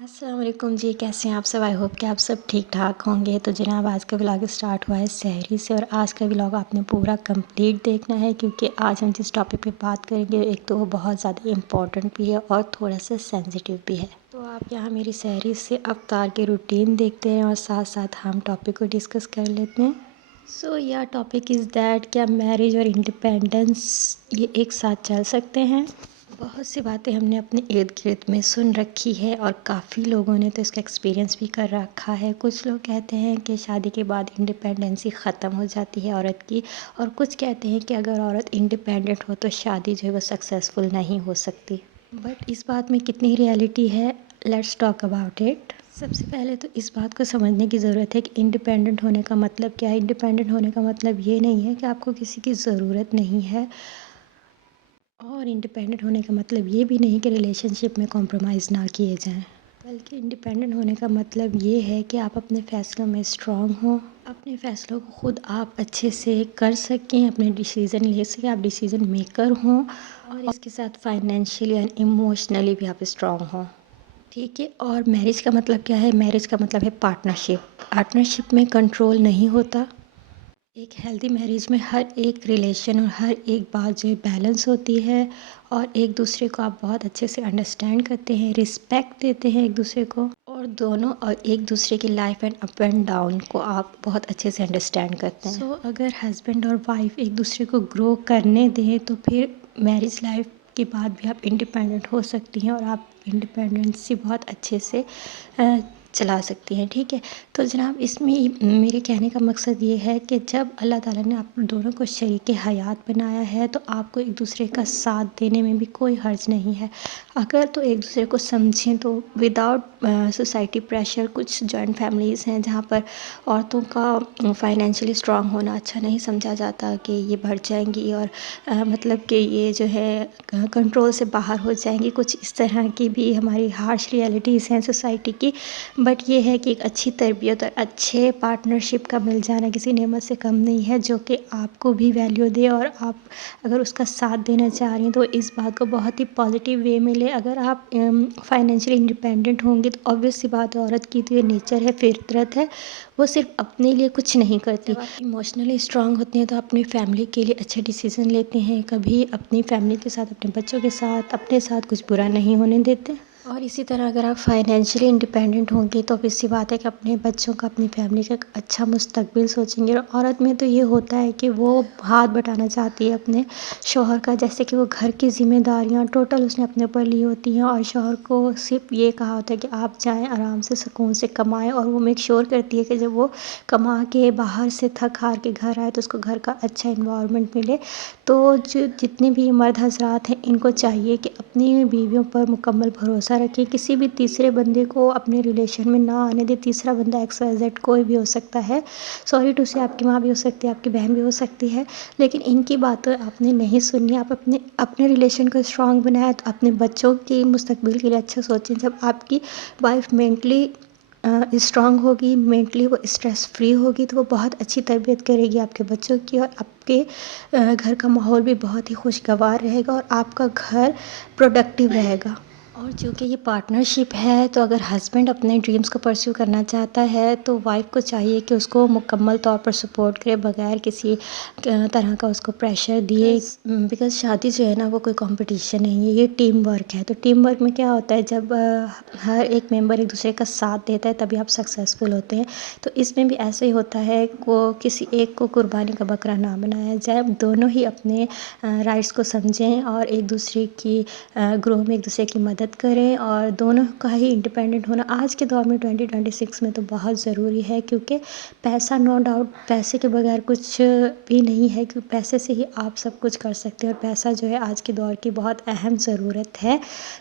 السلام علیکم جی، کیسے ہیں آپ سب؟ آئی ہوپ کہ آپ سب ٹھیک ٹھاک ہوں گے۔ تو جناب آج کا ولاگ اسٹارٹ ہوا ہے سحری سے، اور آج کا ولاگ آپ نے پورا کمپلیٹ دیکھنا ہے، کیونکہ آج ہم جس ٹاپک پہ بات کریں گے ایک تو وہ بہت زیادہ امپورٹنٹ بھی ہے اور تھوڑا سا سینسیٹیو بھی ہے۔ تو آپ یہاں میری سحری سے افطار کے روٹین دیکھتے ہیں اور ساتھ ساتھ ہم ٹاپک کو ڈسکس کر لیتے ہیں۔ سو یا ٹاپک از دیٹ، کیا میرج اور انڈیپینڈنس یہ ایک ساتھ چل سکتے ہیں؟ بہت سی باتیں ہم نے اپنے ارد گرد میں سن رکھی ہے، اور کافی لوگوں نے تو اس کا ایکسپیرینس بھی کر رکھا ہے۔ کچھ لوگ کہتے ہیں کہ شادی کے بعد انڈیپینڈنسی ختم ہو جاتی ہے عورت کی، اور کچھ کہتے ہیں کہ اگر عورت انڈیپینڈنٹ ہو تو شادی جو ہے وہ سکسیزفل نہیں ہو سکتی۔ بٹ اس بات میں کتنی ریئلٹی ہے، لیٹس ٹاک اباؤٹ اٹ۔ سب سے پہلے تو اس بات کو سمجھنے کی ضرورت ہے کہ انڈیپینڈنٹ ہونے کا مطلب کیا ہے۔ انڈیپینڈنٹ ہونے کا مطلب یہ نہیں ہے کہ آپ کو کسی کی ضرورت نہیں ہے، اور انڈیپینڈنٹ ہونے کا مطلب یہ بھی نہیں کہ ریلیشن شپ میں کمپرومائز نہ کیے جائیں، بلکہ انڈیپینڈنٹ ہونے کا مطلب یہ ہے کہ آپ اپنے فیصلوں میں اسٹرانگ ہوں، اپنے فیصلوں کو خود آپ اچھے سے کر سکیں، اپنے ڈیسیزن لے سکیں، آپ ڈیسیزن میکر ہوں، اور اس کے ساتھ فائنینشلی اینڈ ایموشنلی بھی آپ اسٹرانگ ہوں۔ ٹھیک ہے، اور میرج کا مطلب کیا ہے؟ میرج کا مطلب ہے پارٹنرشپ۔ پارٹنرشپ میں کنٹرول نہیں ہوتا۔ ایک ہیلدی میرج میں ہر ایک ریلیشن اور ہر ایک بات جو ہے بیلنس ہوتی ہے، اور ایک دوسرے کو آپ بہت اچھے سے انڈرسٹینڈ کرتے ہیں، رسپیکٹ دیتے ہیں ایک دوسرے کو، اور دونوں اور ایک دوسرے کی life and up and down کو آپ بہت اچھے سے انڈرسٹینڈ کرتے ہیں۔ سو اگر ہسبینڈ اور وائف ایک دوسرے کو گرو کرنے دیں تو پھر میرج لائف کے بعد بھی آپ انڈیپینڈنٹ ہو سکتی ہیں، اور آپ انڈیپینڈنسی بہت اچھے سے چلا سکتی ہیں۔ ٹھیک ہے، تو جناب اس میں میرے کہنے کا مقصد یہ ہے کہ جب اللہ تعالیٰ نے آپ دونوں کو شریک حیات بنایا ہے تو آپ کو ایک دوسرے کا ساتھ دینے میں بھی کوئی حرج نہیں ہے۔ اگر تو ایک دوسرے کو سمجھیں تو وداؤٹ سوسائٹی پریشر۔ کچھ جوائنٹ فیملیز ہیں جہاں پر عورتوں کا فائنینشلی اسٹرانگ ہونا اچھا نہیں سمجھا جاتا، کہ یہ بڑھ جائیں گی اور مطلب کہ یہ جو ہے کنٹرول سے باہر ہو جائیں گی۔ کچھ اس طرح کی بھی ہماری ہارش ریئلٹیز ہیں سوسائٹی کی، بٹ یہ ہے کہ ایک اچھی تربیت اور اچھے پارٹنرشپ کا مل جانا کسی نعمت سے کم نہیں ہے، جو کہ آپ کو بھی ویلیو دے، اور آپ اگر اس کا ساتھ دینا چاہ رہی ہیں تو اس بات کو بہت ہی پازیٹیو وے میں لیں۔ اگر آپ فائنینشلی انڈیپینڈنٹ ہوں گی تو آبویس سی بات ہے، عورت کی تو یہ نیچر ہے، فطرت ہے، وہ صرف اپنے لیے کچھ نہیں کرتی۔ جب آپ ایموشنلی اسٹرانگ ہوتے ہیں تو اپنی فیملی کے لیے اچھے ڈیسیزن لیتے ہیں، کبھی اپنی فیملی کے ساتھ، اپنے بچوں کے ساتھ، اپنے ساتھ کچھ برا نہیں ہونے دیتے۔ اور اسی طرح اگر آپ فائنینشلی انڈیپینڈنٹ ہوں گے تو اب اسی بات ہے کہ اپنے بچوں کا، اپنی فیملی کا ایک اچھا مستقبل سوچیں گے۔ اور عورت میں تو یہ ہوتا ہے کہ وہ ہاتھ بٹانا چاہتی ہے اپنے شوہر کا، جیسے کہ وہ گھر کی ذمہ داریاں ٹوٹل اس نے اپنے اوپر لی ہوتی ہیں، اور شوہر کو صرف یہ کہا ہوتا ہے کہ آپ جائیں آرام سے سکون سے کمائیں، اور وہ میک شور کرتی ہے کہ جب وہ کما کے باہر سے تھک ہار کے گھر آئے تو اس کو گھر کا اچھا انوائرمنٹ ملے۔ تو جتنے بھی مرد حضرات ہیں ان کو چاہیے کہ اپنی بیویوں پر مکمل بھروسہ رکھیں، کسی بھی تیسرے بندے کو اپنے ریلیشن میں نہ آنے دے۔ تیسرا بندہ ایکس وائی زیڈ کوئی بھی ہو سکتا ہے، سوری ٹو سے آپ کی ماں بھی ہو سکتی ہے، آپ کی بہن بھی ہو سکتی ہے، لیکن ان کی باتیں آپ نے نہیں سننی۔ آپ اپنے ریلیشن کو اسٹرانگ بنائیں تو اپنے بچوں کے مستقبل کے لیے اچھا سوچیں۔ جب آپ کی وائف مینٹلی اسٹرانگ ہوگی، مینٹلی وہ اسٹریس فری ہوگی، تو وہ بہت اچھی تربیت کرے گی آپ کے بچوں کی، اور آپ کے گھر کا ماحول بھی بہت ہی خوشگوار رہے گا، اور آپ کا گھر پروڈکٹیو رہے گا۔ اور چونکہ یہ پارٹنرشپ ہے تو اگر ہسبینڈ اپنے ڈریمز کو پرسیو کرنا چاہتا ہے تو وائف کو چاہیے کہ اس کو مکمل طور پر سپورٹ کرے، بغیر کسی طرح کا اس کو پریشر دیے، بیکاز شادی جو ہے نا وہ کوئی کمپٹیشن نہیں ہے، یہ ٹیم ورک ہے۔ تو ٹیم ورک میں کیا ہوتا ہے، جب ہر ایک ممبر ایک دوسرے کا ساتھ دیتا ہے تبھی آپ سکسیزفل ہوتے ہیں۔ تو اس میں بھی ایسا ہی ہوتا ہے، کسی ایک کو قربانی کا بکرا نہ بنایا جائے، دونوں ہی اپنے رائٹس کو سمجھیں اور ایک دوسرے کی گروہ میں ایک دوسرے کی مدد کریں، اور دونوں کا ہی انڈیپینڈنٹ ہونا آج کے دور میں 2026 میں تو بہت ضروری ہے، کیونکہ پیسہ نو ڈاؤٹ پیسے کے بغیر کچھ بھی نہیں ہے، کیونکہ پیسے سے ہی آپ سب کچھ کر سکتے ہیں، اور پیسہ جو ہے آج کے دور کی بہت اہم ضرورت ہے۔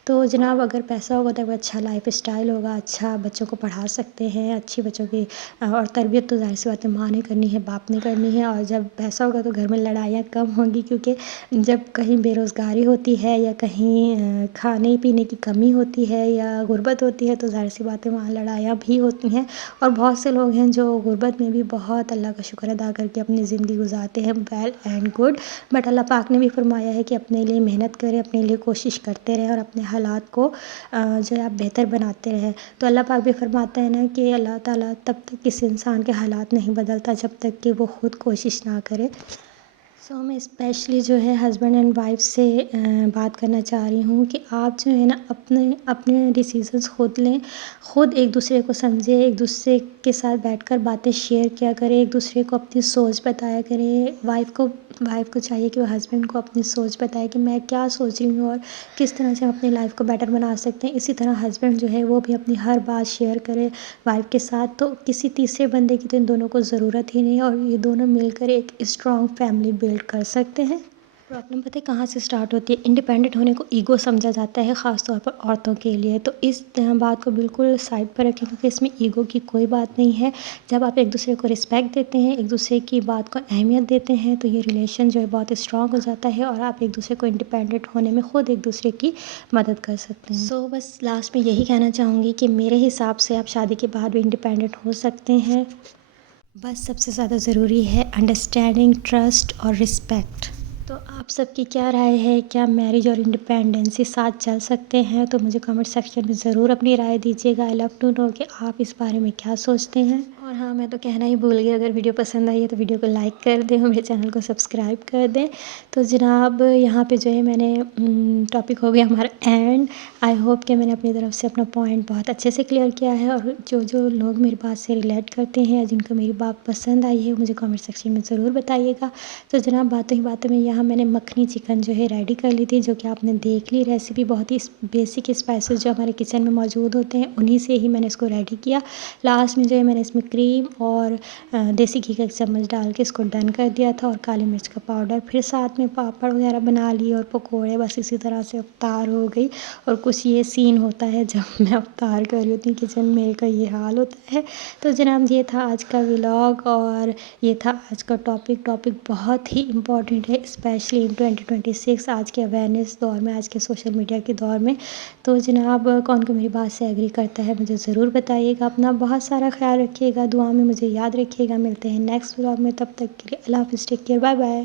تو جناب اگر پیسہ ہوگا تو اچھا لائف اسٹائل ہوگا، اچھا بچوں کو پڑھا سکتے ہیں، اچھی بچوں کی اور تربیت تو ظاہر سی بات ہے ماں نے کرنی ہے، باپ نے کرنی ہے، اور جب پیسہ ہوگا تو گھر میں لڑائیاں کم ہوں گی، کیونکہ جب کہیں بے روزگاری ہوتی ہے یا کہیں کھانے پینے کی کمی ہوتی ہے یا غربت ہوتی ہے تو ظاہر سی بات ہے وہاں لڑائیاں بھی ہوتی ہیں، اور بہت سے لوگ ہیں جو غربت میں بھی بہت اللہ کا شکر ادا کر کے اپنی زندگی گزارتے ہیں، ویل اینڈ گڈ. بٹ اللہ پاک نے بھی فرمایا ہے کہ اپنے لیے محنت کریں، اپنے لیے کوشش کرتے رہیں اور اپنے حالات کو جو ہے آپ بہتر بناتے رہیں. تو اللہ پاک بھی فرماتا ہے نا کہ اللہ تعالیٰ تب تک کسی انسان کے حالات نہیں بدلتا جب تک کہ وہ خود کوشش نہ کرے. سو میں اسپیشلی جو ہے ہسبینڈ اینڈ وائف سے بات کرنا چاہ رہی ہوں کہ آپ جو ہے نا اپنے ڈیسیزنس خود لیں، خود ایک دوسرے کو سمجھیں، ایک دوسرے کے ساتھ بیٹھ کر باتیں شیئر کیا کریں، ایک دوسرے کو اپنی سوچ بتایا کریں. وائف کو چاہیے کہ وہ ہسبینڈ کو اپنی سوچ بتائے کہ میں کیا سوچ رہی ہوں اور کس طرح سے ہم اپنی لائف کو بیٹر بنا سکتے ہیں. اسی طرح ہسبینڈ جو ہے وہ بھی اپنی ہر بات شیئر کرے وائف کے ساتھ. تو کسی تیسرے بندے کی تو ان دونوں کو ضرورت ہی نہیں ہے، اور یہ دونوں مل کر ایک اسٹرانگ فیملی بلڈ کر سکتے ہیں. پرابلم پتہ ہے کہاں سے اسٹارٹ ہوتی ہے؟ انڈیپینڈنٹ ہونے کو ایگو سمجھا جاتا ہے، خاص طور پر عورتوں کے لیے. تو اس بات کو بالکل سائڈ پر رکھیں کیونکہ اس میں ایگو کی کوئی بات نہیں ہے. جب آپ ایک دوسرے کو رسپیکٹ دیتے ہیں، ایک دوسرے کی بات کو اہمیت دیتے ہیں تو یہ ریلیشن جو ہے بہت اسٹرانگ ہو جاتا ہے، اور آپ ایک دوسرے کو انڈیپینڈنٹ ہونے میں خود ایک دوسرے کی مدد کر سکتے ہیں. سو بس لاسٹ میں یہی کہنا چاہوں گی کہ میرے حساب سے آپ شادی کے بعد بھی انڈیپینڈنٹ ہو سکتے ہیں. بس سب سے زیادہ ضروری ہے انڈرسٹینڈنگ، ٹرسٹ اور رسپیکٹ. تو آپ سب کی کیا رائے ہے؟ کیا میرج اور انڈیپینڈنسی ساتھ چل سکتے ہیں؟ تو مجھے کمنٹ سیکشن میں ضرور اپنی رائے دیجیے گا. آئی لو ٹو نو کہ آپ اس بارے میں کیا سوچتے ہیں. اور ہاں، میں تو کہنا ہی بھول گئی، اگر ویڈیو پسند آئی ہے تو ویڈیو کو لائک کر دیں اور میرے چینل کو سبسکرائب کر دیں. تو جناب یہاں پہ جو ہے میں نے ٹاپک ہو گیا ہمارا اینڈ. آئی ہوپ کہ میں نے اپنی طرف سے اپنا پوائنٹ بہت اچھے سے کلیئر کیا ہے، اور جو لوگ میری بات سے ریلیٹ کرتے ہیں، جن کو میری بات پسند آئی ہے، مجھے کمنٹ سیکشن میں ضرور بتائیے گا. تو جناب باتوں ہی باتوں میں یہاں میں نے مکھنی چکن جو ہے ریڈی کر لی تھی، جو کہ آپ نے دیکھ لی ریسیپی. بہت ہی بیسک اسپائسز جو ہمارے کچن میں موجود ہوتے ہیں انہی سے ہی میں نے اس کو ریڈی کیا. لاسٹ میں جو ہے میں نے اس میں کریم اور دیسی گھی کا ایک چمچ ڈال کے اس کو ڈن کر دیا تھا، اور کالی مرچ کا پاؤڈر. پھر ساتھ میں پاپڑ وغیرہ بنا لی اور پکوڑے. بس اسی طرح سے افطار ہو گئی. اور کچھ یہ سین ہوتا ہے جب میں افطار کر رہی ہوتی ہوں کچن میں، میرے کا یہ حال ہوتا ہے. تو جناب یہ تھا آج کا ولاگ، اور یہ تھا آج کا ٹاپک بہت ہی امپورٹنٹ ہے، اسپیشلی ان 2026 آج کے اویئرنیس دور میں، آج کے سوشل میڈیا کے دور میں. تو جناب کون میری بات سے ایگری کرتا ہے مجھے ضرور بتائیے گا. اپنا بہت سارا خیال رکھیے گا، دعا میں مجھے یاد رکھیے گا. ملتے ہیں نیکسٹ ولاگ میں، تب تک کے لیے اللہ حافظ، ٹیک کیئر، بائے بائے.